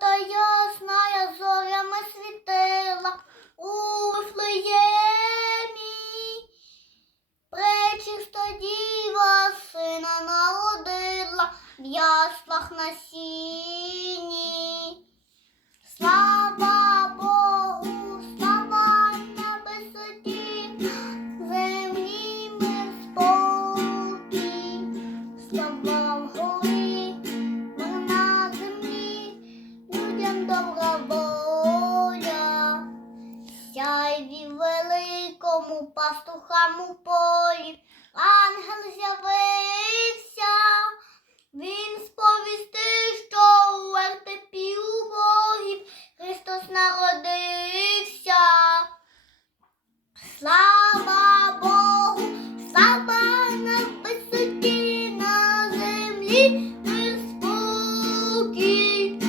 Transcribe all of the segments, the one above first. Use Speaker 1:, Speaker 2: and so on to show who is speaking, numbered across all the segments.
Speaker 1: та ясна зорями світила у Вифлеємі. Пречиста діва сина народила в яслах на сіні. Великому пастухам у полі, ангел з'явився. Він сповістив, що у вертепі убогів Христос народився. Слава Богу, слава на висоті, на землі спокій.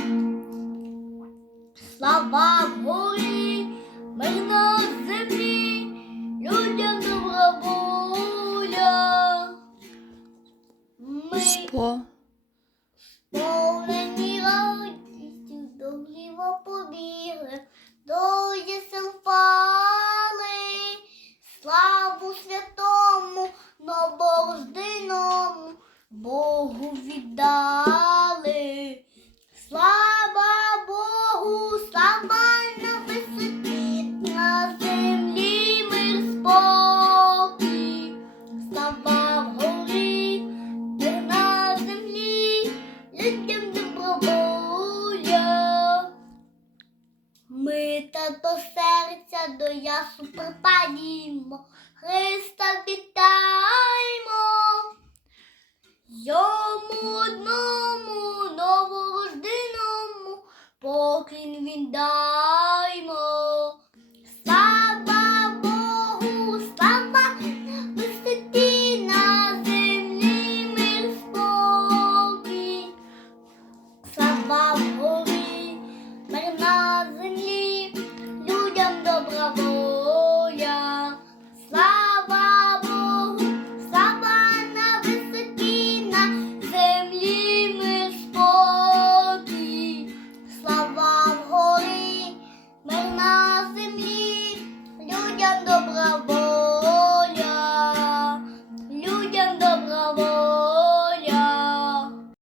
Speaker 1: Слава вгорі, Ми Повені радістю до гліва побігли, до впали, славу святому, новорожденому, Богу віддали. Ми та до серця до ясу припадімо, Христа вітаємо. Йому одному новорожденому поклін він дав.